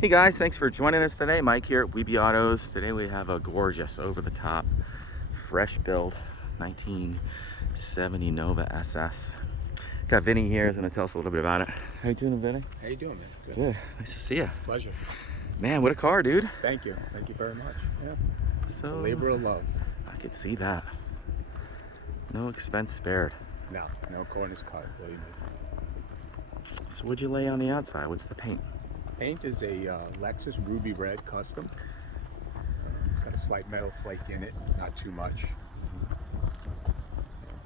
Hey guys, thanks for joining us today. Mike here at Weeby Autos. Today we have a gorgeous, over-the-top, fresh build 1970 Nova SS. Got Vinny here, who's gonna tell us a little bit about it. How you doing, Vinny? How you doing, man? Good. Good. Nice to see you. Pleasure. Man, what a car, dude. Thank you. Thank you very much. Yeah. So, It's a labor of love. I could see that. No expense spared. No corners cut, believe me. So what'd you lay on the outside? What's the paint? Paint is a Lexus Ruby Red Custom. It's got a slight metal flake in it, not too much.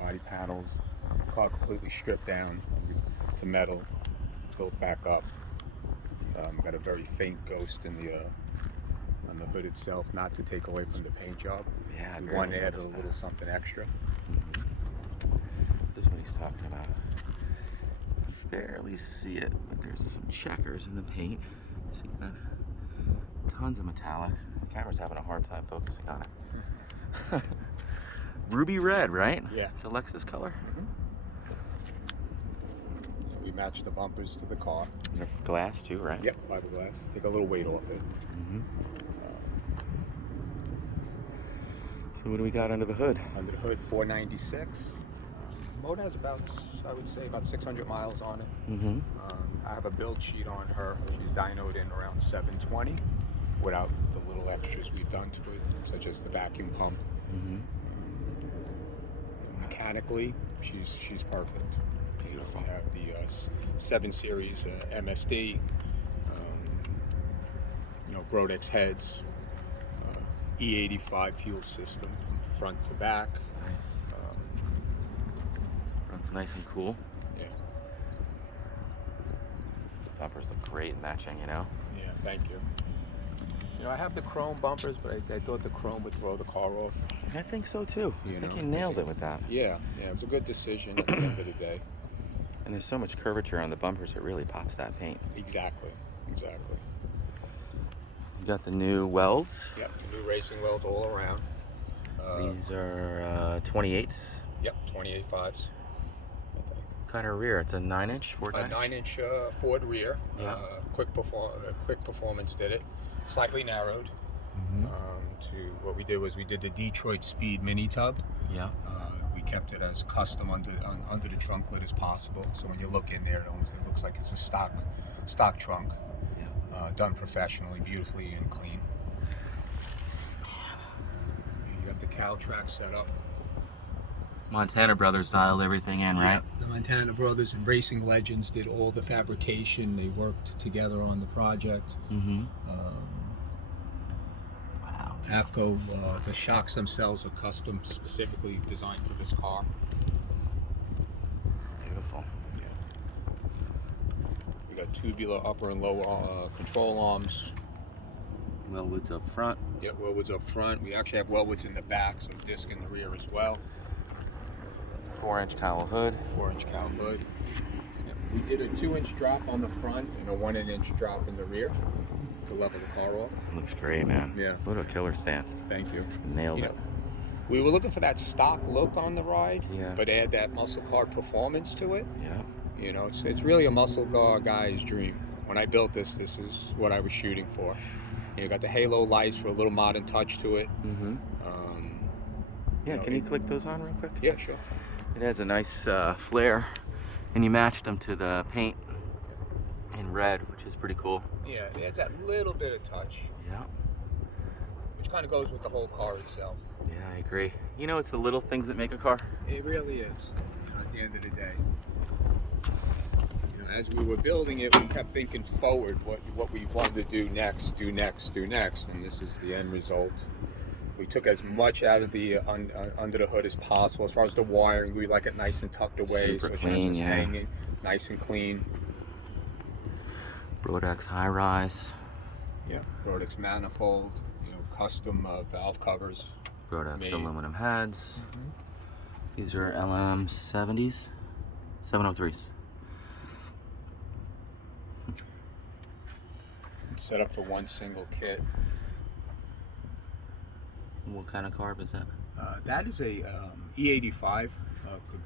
Body panels, car completely stripped down to metal, built back up. Got a very faint ghost in the on the hood itself, not to take away from the paint job. Yeah, we want to add a little something extra. This is what he's talking about. Barely see it, but there's some checkers in the paint. See that? Tons of metallic. The camera's having a hard time focusing on it. Ruby red, right? Yeah. It's a Lexus color. So we match the bumpers to the car. They're glass too, right? Yep, fiberglass. Take a little weight off it. So what do we got under the hood? Under the hood, 496. Motor has about, I would say, about 600 miles on it. I have a build sheet on her. She's dynoed in around 720 without the little extras we've done to it, such as the vacuum pump. Mechanically, she's perfect. Beautiful. We have the 7 Series MSD, Brodex heads, E85 fuel system from front to back. Nice. Runs nice and cool. Yeah. The bumpers look great matching, you know? Yeah, thank you. I have the chrome bumpers, but I thought the chrome would throw the car off. I think so too. I think you nailed it with that. Yeah, it was a good decision at the end of the day. And there's so much curvature on the bumpers, it really pops that paint. Exactly. You got the new welds. Yep, new racing welds all around. These are 28s. Yep, 28.5s. Kind of rear. It's a 9-inch, Ford 9-inch. A 9-inch Ford rear. Yeah. Quick Performance did it. Slightly narrowed. To what we did was we did the Detroit Speed mini tub. Yeah. We kept it as custom under the trunk lid as possible. So when you look in there, it looks like it's a stock trunk. Yeah. Done professionally, beautifully and clean. You got the CalTracks Set Up. Montana Brothers dialed everything in, right? The Montana Brothers and Racing Legends did all the fabrication. They worked together on the project. Wow. Afco, the shocks themselves are custom, specifically designed for this car. Beautiful. Yeah. We got tubular upper and lower control arms. Wellwood's up front. Yeah, Wellwood's up front. We actually have Wellwoods in the back, so disc in the rear as well. 4-inch Cowl Hood. 4-inch Cowl Hood. Yep. We did a 2-inch drop on the front and a 1-inch drop in the rear to level the car off. Looks great, man. Yeah. What a killer stance. Thank you. Nailed it. We were looking for that stock look on the ride, Yeah. but add that muscle car performance to it. Yeah. It's really a muscle car guy's dream. When I built this is what I was shooting for. You got the halo lights for a little modern touch to it. Yeah, can you click those on real quick? Yeah, sure. It adds a nice flare, and you matched them to the paint in red, which is pretty cool. Yeah, it adds that little bit of touch. Yeah. Which kind of goes with the whole car itself. Yeah, I agree. It's the little things that make a car. It really is. At the end of the day. As we were building it, we kept thinking forward, what we wanted to do next, and this is the end result. We took as much out of the under the hood as possible. As far as the wiring, we like it nice and tucked away, Super so clean, it's yeah. hanging nice and clean. Brodex high rise. Yeah, Brodex manifold, custom valve covers. Brodex made. aluminum heads. These are LM70s, 703s. Set up for one single kit. What kind of carb is that? That is a E85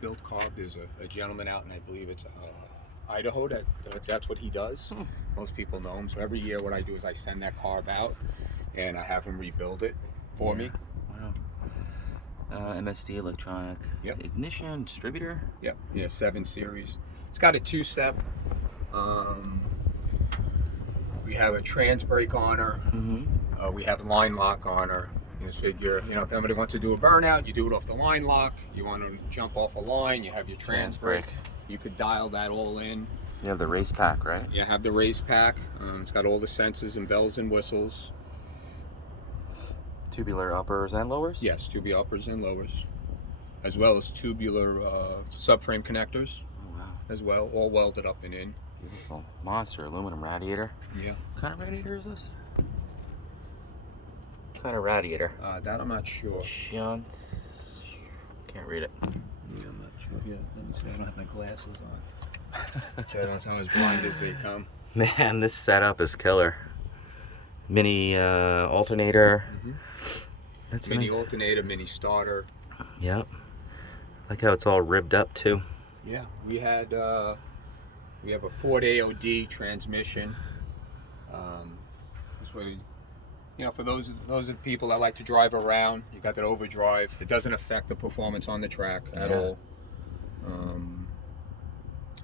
built carb. There's a gentleman out in, I believe it's Idaho, that's what he does. Most people know them. So every year what I do is I send that carb out and I have them rebuild it for me. Wow. MSD electronic ignition, distributor. Yep, yeah, 7 series. It's got a 2-step. We have a trans brake on her. We have line lock on her. You just figure, you know, if somebody wants to do a burnout, you do it off the line lock. You want to jump off a line, you have your trans brake. You could dial that all in. You have the race pack, right? Yeah, have the race pack. It's got all the sensors and bells and whistles. Tubular uppers and lowers? Yes, tubular uppers and lowers, as well as tubular subframe connectors. Oh, wow. As well, all welded up and in. Beautiful. Monster aluminum radiator. Yeah. What kind of radiator is this? What kind of radiator? That I'm not sure. Shunts. Can't read it. Yeah, I'm not sure. Yeah, let me see. I don't have my glasses on. That's how as blind as they come. Man, this setup is killer. Mini alternator. That's mini alternator, mini starter. Yep. Like how it's all ribbed up too. Yeah, we have a Ford AOD transmission. This way, you know, for those of the people that like to drive around, you got that overdrive. It doesn't affect the performance on the track at all.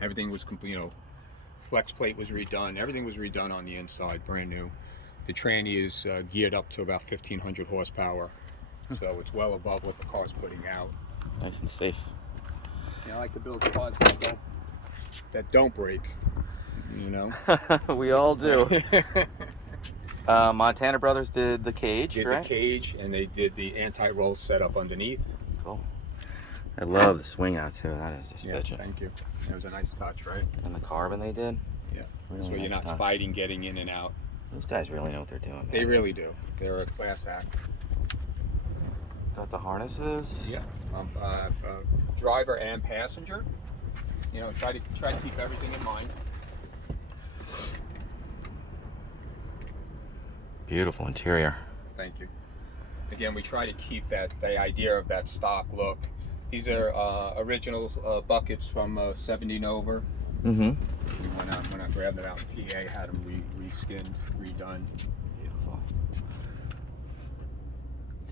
Everything was complete. You know, flex plate was redone. Everything was redone on the inside, brand new. The tranny is geared up to about 1,500 horsepower, so it's well above what the car's putting out. Nice and safe. Yeah, I like to build cars that don't break, you know. We all do. Montana Brothers did the cage, right? The cage, and they did the anti-roll setup underneath. Cool. I love the swing out too. That is just bitchin'. Thank you. It was a nice touch, right? And the carbon they did. Yeah. Really So nice you're not touch. fighting getting in and out. Those guys really know what they're doing, man. They really do. They're a class act. Got the harnesses. Yeah. Driver and passenger. You know, try to keep everything in mind. Beautiful interior. Thank you. Again, we try to keep the idea of that stock look. These are original buckets from 70 and over. When I grabbed them out in PA, had them reskinned, redone. Beautiful.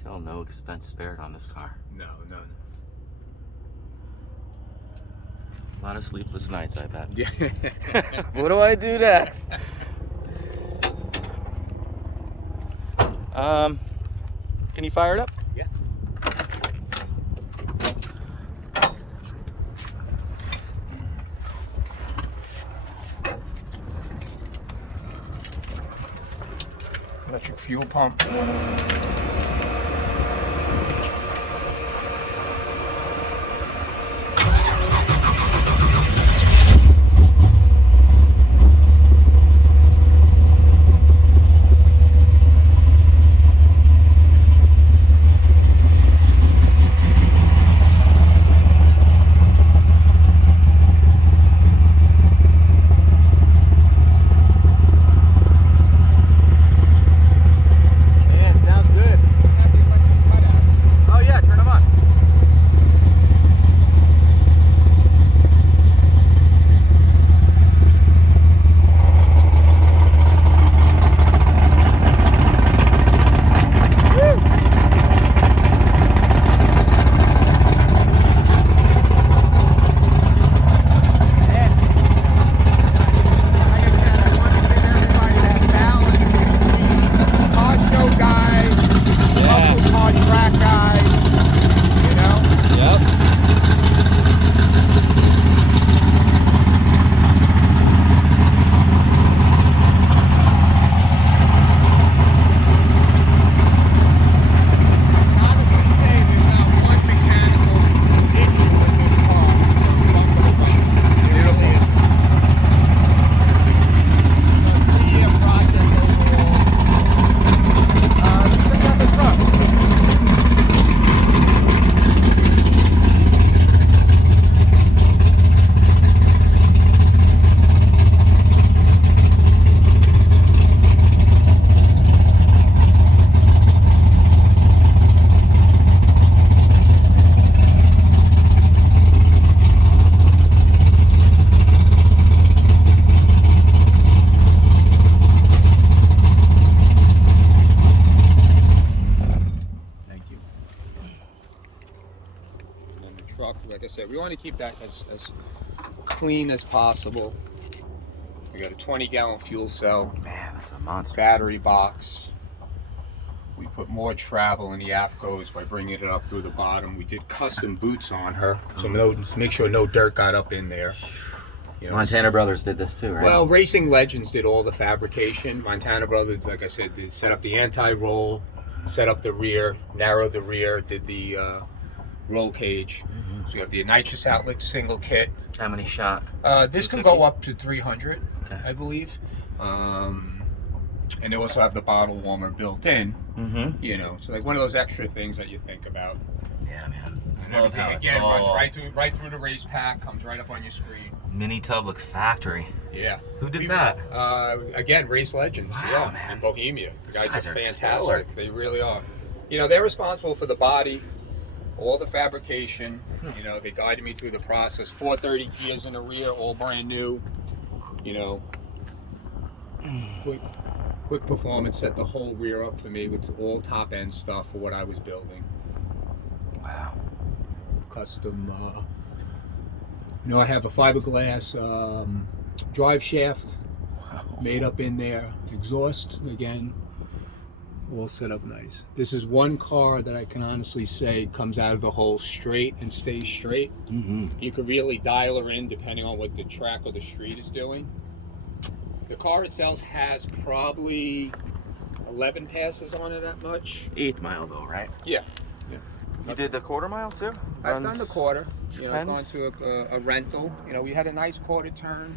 Tell no expense spared on this car. No, none. A lot of sleepless nights, I bet. Yeah. What do I do next? Can you fire it up? Yeah. Electric fuel pump. Yeah, sounds good. said, we want to keep that as clean as possible. We got a 20-gallon fuel cell. Man, that's a monster. Battery box. We put more travel in the Afcos by bringing it up through the bottom. We did custom boots on her, so make sure no dirt got up in there. You know, Montana Brothers did this too, right? well, Racing Legends did all the fabrication. Montana Brothers, like I said, they set up the anti-roll, set up the rear, narrowed the rear, did the roll cage. So you have the nitrous outlet single kit. How many shot? This can go up to 300, okay. I believe. And they also have the bottle warmer built in. You know, so like one of those extra things that you think about. Yeah, man. And everything again runs right through the race pack, comes right up on your screen. Mini Tubular factory. Yeah. Who did that? Again, Race Legends. Wow, yeah, man. in Bohemia. The guys are fantastic. killer. They really are. You know, they're responsible for the body, all the fabrication. You know, they guided me through the process. 430 gears in the rear, all brand new. You know, quick performance, set the whole rear up for me with all top end stuff for what I was building. Wow. Custom, you know, I have a fiberglass drive shaft made up in there. Exhaust, again, all set up nice. This is one car that I can honestly say comes out of the hole straight and stays straight. You could really dial her in depending on what the track or the street is doing. The car itself has probably 11 passes on it, that much. 8th mile though, right? Yeah. You did the quarter mile too? I've done the quarter. You know, I've gone Depends. to a rental. You know, we had a nice quarter turn.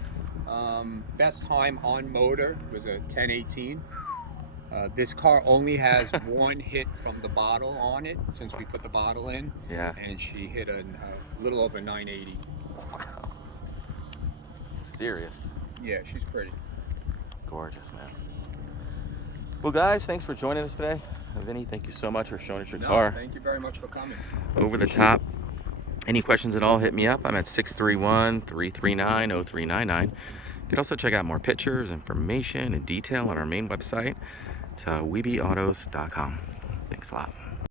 Best time on motor was a 10:18. This car only has one hit from the bottle on it since we put the bottle in. Yeah. And she hit a little over 980. Wow. Serious. Yeah, she's pretty. Gorgeous, man. Well, guys, thanks for joining us today. Vinny, thank you so much for showing us your car. Thank you very much for coming. Over the top. Any questions at all, hit me up. I'm at 631-339-0399. You can also check out more pictures, information, and detail on our main website. It's weebyautos.com. Thanks a lot.